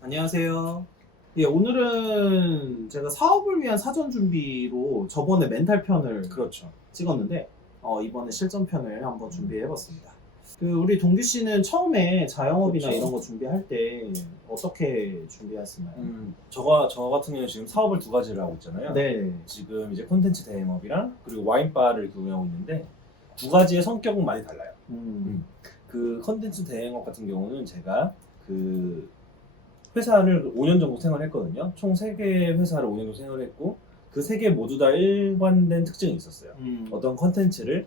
안녕하세요. 예, 오늘은 제가 사업을 위한 사전 준비로 저번에 멘탈 편을 그렇죠. 찍었는데 이번에 실전 편을 한번 준비해봤습니다. 우리 동규 씨는 처음에 자영업이나 그렇죠. 이런 거 준비할 때 어떻게 준비하시나요? 저 같은 경우는 지금 사업을 두 가지를 하고 있잖아요. 네. 지금 이제 콘텐츠 대행업이랑 그리고 와인바를 운영하고 있는데 두 가지의 성격은 많이 달라요. 그 콘텐츠 대행업 같은 경우는 제가 그 회사를 5년 정도 생활했거든요. 총 3개의 회사를 5년 정도 생활했고 그 3개 모두 다 일관된 특징이 있었어요. 어떤 콘텐츠를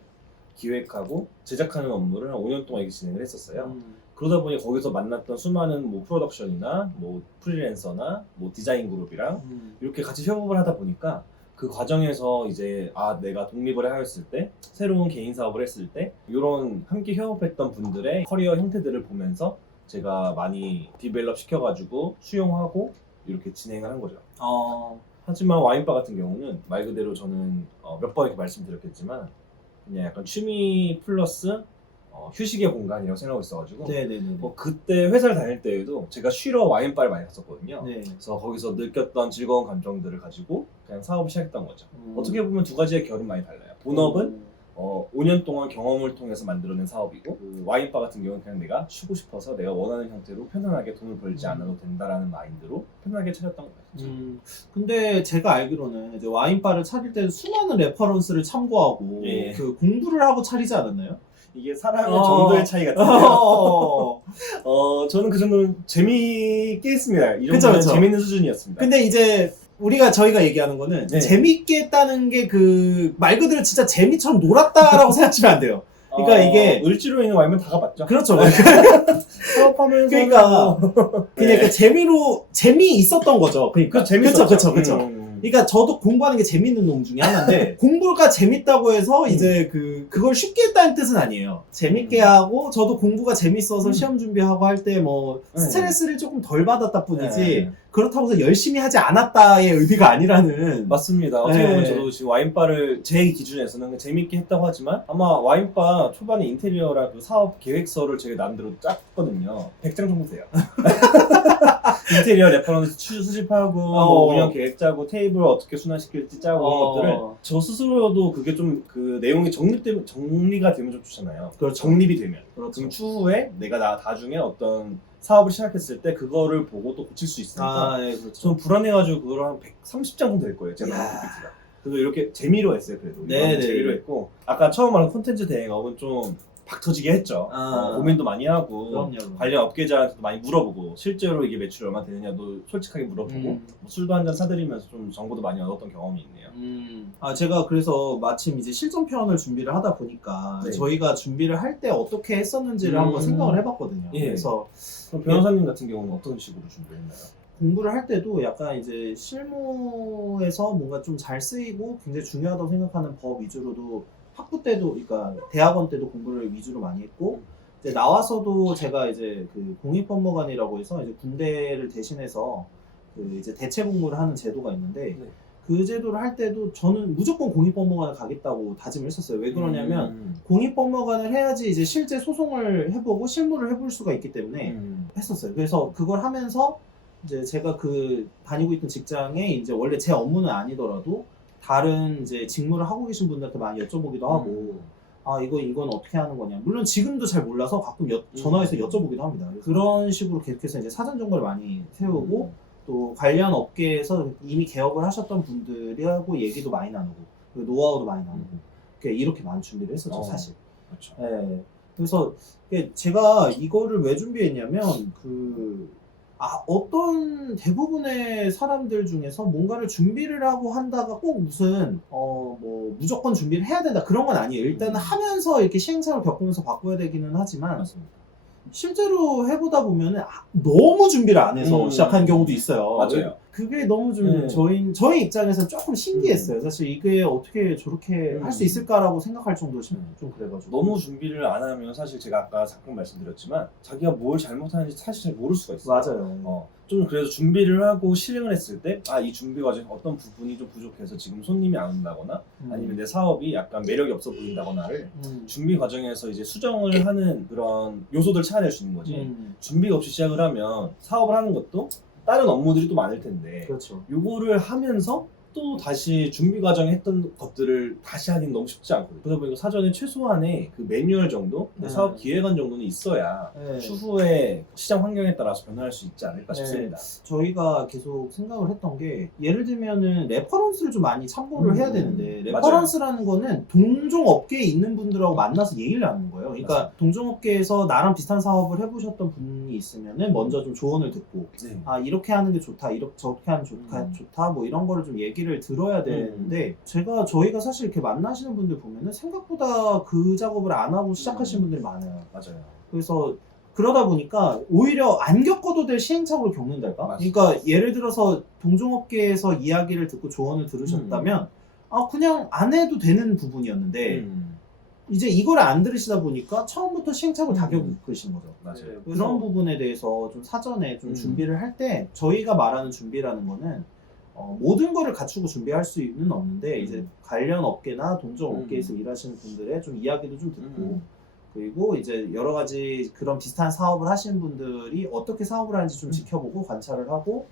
기획하고 제작하는 업무를 한 5년 동안 이렇게 진행을 했었어요. 그러다 보니 거기서 만났던 수많은 뭐 프로덕션이나 뭐 프리랜서나 뭐 디자인 그룹이랑 이렇게 같이 협업을 하다 보니까 그 과정에서 이제 내가 독립을 하였을 때 새로운 개인 사업을 했을 때 이런 함께 협업했던 분들의 커리어 형태들을 보면서 제가 많이 디벨롭 시켜가지고 수용하고 이렇게 진행을 한 거죠. 하지만 와인바 같은 경우는 말 그대로 저는 몇 번 이렇게 말씀드렸겠지만 그냥 약간 취미 플러스 휴식의 공간이라고 생각하고 있어가지고 네네네. 그때 회사를 다닐 때에도 제가 쉬러 와인바를 많이 갔었거든요. 네. 그래서 거기서 느꼈던 즐거운 감정들을 가지고 그냥 사업을 시작했던 거죠. 어떻게 보면 두 가지의 결은 많이 달라요. 본업은 5년 동안 경험을 통해서 만들어낸 사업이고 그 와인바 같은 경우는 그냥 내가 쉬고 싶어서 내가 원하는 형태로 편안하게 돈을 벌지 않아도 된다라는 마인드로 편하게 차렸던 거죠. 근데 제가 알기로는 이제 와인바를 차릴 때는 수많은 레퍼런스를 참고하고 예. 그 공부를 하고 차리지 않았나요? 이게 사람의 정도의 차이 같은데요. 저는 그 정도는 재미있게 했습니다. 이 정도면 그쵸. 재밌는 수준이었습니다. 근데 이제 저희가 얘기하는 거는 네. 재밌게 했다는 게 말 그대로 진짜 재미처럼 놀았다라고 생각하시면 안 돼요. 그러니까 이게 을지로 있는 와인은 다 가봤죠. 그렇죠. 사업하면서 그러니까 그냥 그 재미 있었던 거죠. 그러니까 재밌었죠. 그렇죠. 그러니까 저도 공부하는 게 재밌는 놈 중에 하나인데 공부가 재밌다고 해서 이제 그걸 쉽게 했다는 뜻은 아니에요. 재밌게 하고 저도 공부가 재밌어서 시험 준비하고 할 때 뭐 스트레스를 조금 덜 받았다 뿐이지 그렇다고 해서 열심히 하지 않았다의 의미가 아니라는. 맞습니다. 어떻게 보면 저도 지금 와인바를 제 기준에서는 재밌게 했다고 하지만 아마 와인바 초반에 인테리어랑 그 사업 계획서를 제가 남대로 짰거든요. 100장 정도 돼요. 인테리어 레퍼런스 수집하고 뭐 운영 계획 짜고 테이블 어떻게 순환시킬지 짜고 그런 것들을 저 스스로도 그게 좀 그 내용이 정리가 되면 좀 좋잖아요. 그렇죠. 정립이 되면. 그렇죠. 그럼 추후에 내가 나중에 어떤 사업을 시작했을 때 그거를 보고 또 고칠 수 있으니까 네, 그렇죠. 전 불안해가지고 그걸 한 130장 정도 될 거예요. 제가 이야. PPT가. 그래서 이렇게 재미로 했어요. 그래도 네네. 재미로 했고 아까 처음 말한 콘텐츠 대행업은 좀 박터지게 했죠. 고민도 많이 하고 그럼요. 관련 업계자한테도 많이 물어보고 실제로 이게 매출이 얼마 되느냐도 솔직하게 물어보고 뭐 술도 한잔 사드리면서 좀 정보도 많이 얻었던 경험이 있네요. 제가 그래서 마침 이제 실전편을 준비를 하다 보니까 네. 저희가 준비를 할 때 어떻게 했었는지를 한번 생각을 해봤거든요. 예. 그래서 그럼 변호사님 같은 경우는 어떤 식으로 준비했나요? 공부를 할 때도 약간 이제 실무에서 뭔가 좀 잘 쓰이고 굉장히 중요하다고 생각하는 법 위주로도 학부 때도, 그러니까 대학원 때도 공부를 위주로 많이 했고, 이제 나와서도 제가 이제 그 공익법무관이라고 해서 이제 군대를 대신해서 그 이제 대체 복무를 하는 제도가 있는데, 네. 그 제도를 할 때도 저는 무조건 공익법무관을 가겠다고 다짐을 했었어요. 왜 그러냐면 공익법무관을 해야지 이제 실제 소송을 해보고 실무를 해볼 수가 있기 때문에 했었어요. 그래서 그걸 하면서 이제 제가 그 다니고 있던 직장에 이제 원래 제 업무는 아니더라도 다른 이제 직무를 하고 계신 분들한테 많이 여쭤보기도 하고, 이건 어떻게 하는 거냐. 물론 지금도 잘 몰라서 가끔 전화해서 여쭤보기도 합니다. 그런 식으로 계속해서 이제 사전 정보를 많이 세우고, 또 관련 업계에서 이미 개업을 하셨던 분들하고 얘기도 많이 나누고, 그리고 노하우도 많이 나누고, 이렇게 많이 준비를 했었죠, 사실. 그렇죠. 네. 그래서 제가 이거를 왜 준비했냐면 어떤 대부분의 사람들 중에서 뭔가를 준비를 하고 한다가 꼭 무슨 뭐 무조건 준비를 해야 된다 그런 건 아니에요. 일단은 하면서 이렇게 시행착오를 겪으면서 바꿔야 되기는 하지만 맞습니다. 실제로 해보다 보면은 너무 준비를 안 해서 시작한 경우도 있어요. 맞아요. 그게 너무 좀 저희 입장에서 조금 신기했어요. 사실 이게 어떻게 저렇게 할 수 있을까라고 생각할 정도로 좀 그래가지고. 너무 준비를 안 하면 사실 제가 아까 잠깐 말씀드렸지만 자기가 뭘 잘못하는지 사실 잘 모를 수가 있어요. 맞아요. 좀 그래서 준비를 하고 실행을 했을 때 이 준비 과정에 어떤 부분이 좀 부족해서 지금 손님이 안 온다거나 아니면 내 사업이 약간 매력이 없어 보인다거나를 준비 과정에서 이제 수정을 하는 그런 요소들을 찾아낼 수 있는 거지. 준비가 없이 시작을 하면 사업을 하는 것도 다른 업무들이 또 많을 텐데 그렇죠. 요거를 하면서 또 다시 준비 과정에 했던 것들을 다시 하기는 너무 쉽지 않거든요. 그러다 보니까 사전에 최소한의 그 매뉴얼 정도, 사업 기획안 정도는 있어야 추후에 시장 환경에 따라서 변화할 수 있지 않을까 싶습니다. 저희가 계속 생각을 했던 게 예를 들면은 레퍼런스를 좀 많이 참고를 해야 되는데 레퍼런스라는 거는 동종 업계에 있는 분들하고 만나서 얘기를 나누는 거예요. 그러니까 맞아요. 동종 업계에서 나랑 비슷한 사업을 해보셨던 분이 있으면은 먼저 좀 조언을 듣고 이렇게 하는 게 좋다, 이렇게 저렇게 하는 게 좋다, 뭐 이런 거를 좀 얘기를 들어야 되는데 저희가 사실 이렇게 만나시는 분들 보면은 생각보다 그 작업을 안 하고 시작하시는 분들이 많아요. 맞아요. 그래서 그러다 보니까 오히려 안 겪어도 될 시행착오를 겪는달까? 맞습니다. 그러니까 예를 들어서 동종업계에서 이야기를 듣고 조언을 들으셨다면 그냥 안 해도 되는 부분이었는데 이제 이걸 안 들으시다 보니까 처음부터 시행착오를 다 겪으신 거죠. 맞아요. 그런 부분에 대해서 좀 사전에 좀 준비를 할 때 저희가 말하는 준비라는 거는 모든 거를 갖추고 준비할 수는 없는데 이제 관련 업계나 동종 업계에서 일하시는 분들의 좀 이야기도 좀 듣고 그리고 이제 여러 가지 그런 비슷한 사업을 하시는 분들이 어떻게 사업을 하는지 좀 지켜보고 관찰을 하고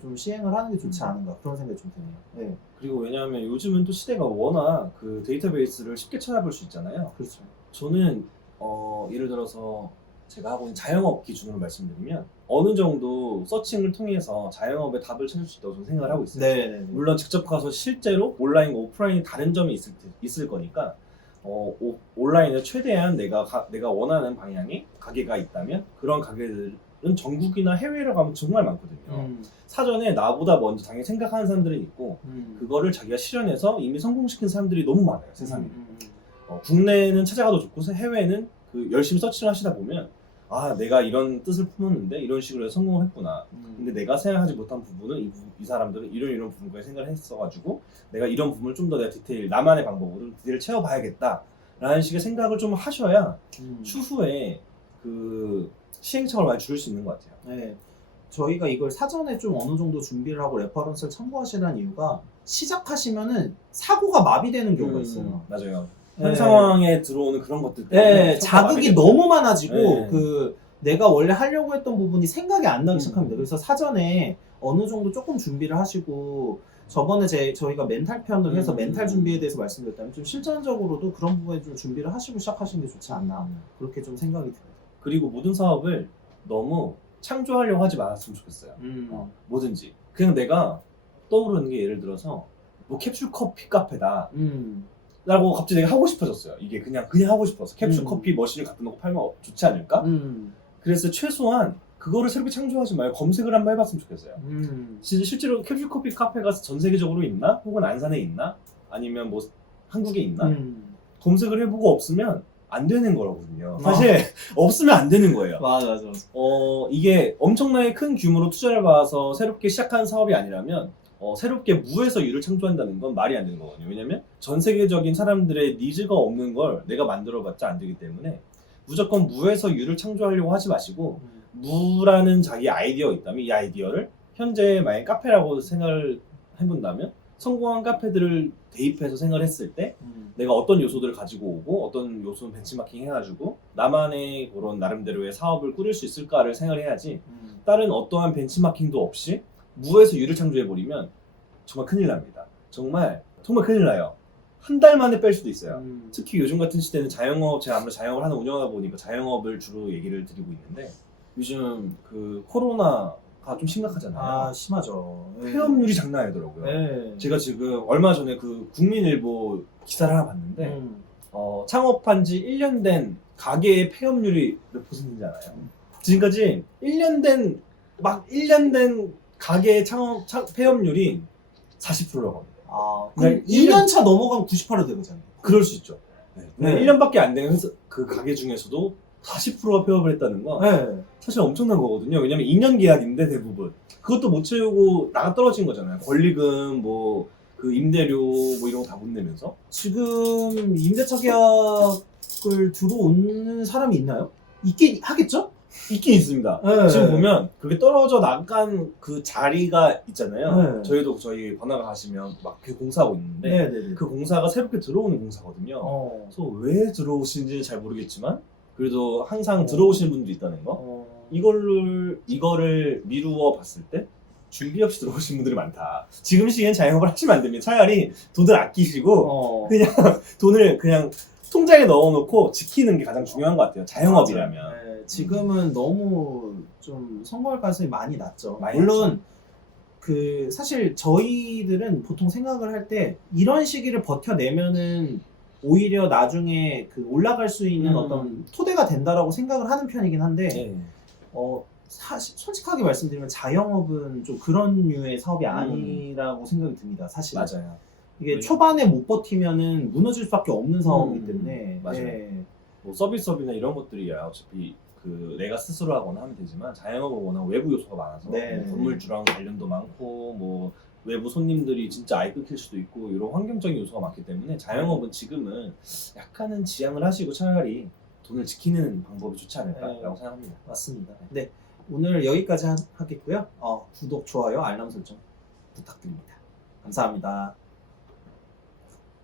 좀 시행을 하는 게 좋지 않은가 그런 생각이 좀 드네요. 그리고 왜냐하면 요즘은 또 시대가 워낙 그 데이터베이스를 쉽게 찾아볼 수 있잖아요. 그렇죠. 저는 예를 들어서 제가 하고 있는 자영업 기준으로 말씀드리면 어느 정도 서칭을 통해서 자영업의 답을 찾을 수 있다고 저는 생각을 하고 있어요. 네네네. 물론 직접 가서 실제로 온라인과 오프라인이 다른 점이 있을 거니까 온라인에 최대한 내가 원하는 방향의 가게가 있다면 그런 가게들은 전국이나 해외로 가면 정말 많거든요. 사전에 나보다 먼저 당연히 생각하는 사람들이 있고 그거를 자기가 실현해서 이미 성공시킨 사람들이 너무 많아요, 세상에. 국내는 찾아가도 좋고 해외는 그 열심히 서치를 하시다 보면 내가 이런 뜻을 품었는데 이런 식으로 해서 성공을 했구나. 근데 내가 생각하지 못한 부분은 이 사람들은 이런 부분까지 생각을 했어가지고 내가 이런 부분을 좀 더 내가 나만의 방법으로 디테일 채워봐야겠다 라는 식의 생각을 좀 하셔야 추후에 그 시행착오를 많이 줄일 수 있는 것 같아요. 네. 저희가 이걸 사전에 좀 어느 정도 준비를 하고 레퍼런스를 참고하시라는 이유가 시작하시면은 사고가 마비되는 경우가 있어요. 맞아요. 현 상황에 들어오는 그런 것들 때문에 자극이 너무 많아지고 내가 원래 하려고 했던 부분이 생각이 안 나기 시작합니다. 그래서 사전에 어느 정도 조금 준비를 하시고 저번에 저희가 멘탈 편을 해서 멘탈 준비에 대해서 말씀드렸다면 좀 실전적으로도 그런 부분에 좀 준비를 하시고 시작하시는 게 좋지 않나 그렇게 좀 생각이 듭니다. 그리고 모든 사업을 너무 창조하려고 하지 말았으면 좋겠어요. 뭐든지 그냥 내가 떠오르는 게 예를 들어서 뭐 캡슐 커피 카페다 라고 갑자기 내가 하고 싶어졌어요. 이게 그냥 하고 싶어서 캡슐 커피 머신을 갖다 놓고 팔면 좋지 않을까? 그래서 최소한 그거를 새롭게 창조하지 말고 검색을 한번 해봤으면 좋겠어요. 진짜 실제로 캡슐 커피 카페가 전 세계적으로 있나? 혹은 안산에 있나? 아니면 뭐 한국에 있나? 검색을 해보고 없으면 안 되는 거거든요. 사실 없으면 안 되는 거예요. 맞아. 이게 엄청나게 큰 규모로 투자를 받아서 새롭게 시작한 사업이 아니라면 새롭게 무에서 유를 창조한다는 건 말이 안 되는 거거든요. 왜냐면 전 세계적인 사람들의 니즈가 없는 걸 내가 만들어봤자 안 되기 때문에 무조건 무에서 유를 창조하려고 하지 마시고 무라는 자기 아이디어가 있다면 이 아이디어를 현재 만약 카페라고 생각을 해본다면 성공한 카페들을 대입해서 생각을 했을 때 내가 어떤 요소들을 가지고 오고 어떤 요소는 벤치마킹 해가지고 나만의 그런 나름대로의 사업을 꾸릴 수 있을까를 생각을 해야지 다른 어떠한 벤치마킹도 없이 무에서 유를 창조해버리면 정말 큰일 납니다. 정말 큰일 나요. 한 달 만에 뺄 수도 있어요. 특히 요즘 같은 시대는 제가 아무래도 자영업을 운영하다 보니까 자영업을 주로 얘기를 드리고 있는데 요즘 그 코로나가 좀 심각하잖아요. 심하죠. 폐업률이 장난 아니더라고요. 제가 지금 얼마 전에 그 국민일보 기사를 하나 봤는데 창업한 지 1년 된 가게의 폐업률이 몇 %인지 알아요? 지금까지 1년 된 가게의 폐업률이 40%라고 합니다. 그럼 2년차 넘어가면 98% 되거든요. 그럴 수 있죠. 1년밖에 안 된 그 가게 중에서도 40%가 폐업을 했다는 건 네. 사실 엄청난 거거든요. 왜냐면 2년 계약인데 대부분 그것도 못 채우고 나가 떨어진 거잖아요. 권리금 뭐 그 임대료 뭐 이런 거 다 못 내면서. 지금 임대차 계약을 들어오는 사람이 있나요? 있긴 하겠죠? 있긴 있습니다. 네. 지금 보면 그게 떨어져 나간 그 자리가 있잖아요. 네. 저희도 저희 번화가 가시면 막 그 공사하고 있는데 네네네. 그 공사가 새롭게 들어오는 공사거든요. 그래서 왜 들어오시는지는 잘 모르겠지만 그래도 항상 들어오시는 분들이 있다는 거. 이거를 미루어 봤을 때 준비 없이 들어오신 분들이 많다. 지금 시기엔 자영업을 하시면 안 됩니다. 차라리 돈을 아끼시고 그냥 돈을 그냥 통장에 넣어놓고 지키는 게 가장 중요한 것 같아요. 자영업이라면. 네, 지금은 너무 좀 성공할 가능성이 많이 낮죠. 많이 물론 낮죠. 그 사실 저희들은 보통 생각을 할 때 이런 시기를 버텨내면은 오히려 나중에 그 올라갈 수 있는 어떤 토대가 된다라고 생각을 하는 편이긴 한데 네. 사실 솔직하게 말씀드리면 자영업은 좀 그런 류의 사업이 아니라고 생각이 듭니다. 사실 맞아요. 이게 초반에 못 버티면은 무너질 수밖에 없는 사업이기 때문에 맞아요. 네. 뭐 서비스업이나 이런 것들이야 어차피 그 내가 스스로 하거나 하면 되지만 자영업은 워낙 외부 요소가 많아서 네. 뭐 건물주랑 관련도 많고 뭐 외부 손님들이 진짜 아이 끊길 수도 있고 이런 환경적인 요소가 많기 때문에 자영업은 지금은 약간은 지양을 하시고 차라리 돈을 지키는 방법이 좋지 않을까라고 생각합니다. 맞습니다. 네, 오늘 여기까지 하겠고요. 구독, 좋아요, 알람 설정 부탁드립니다. 감사합니다.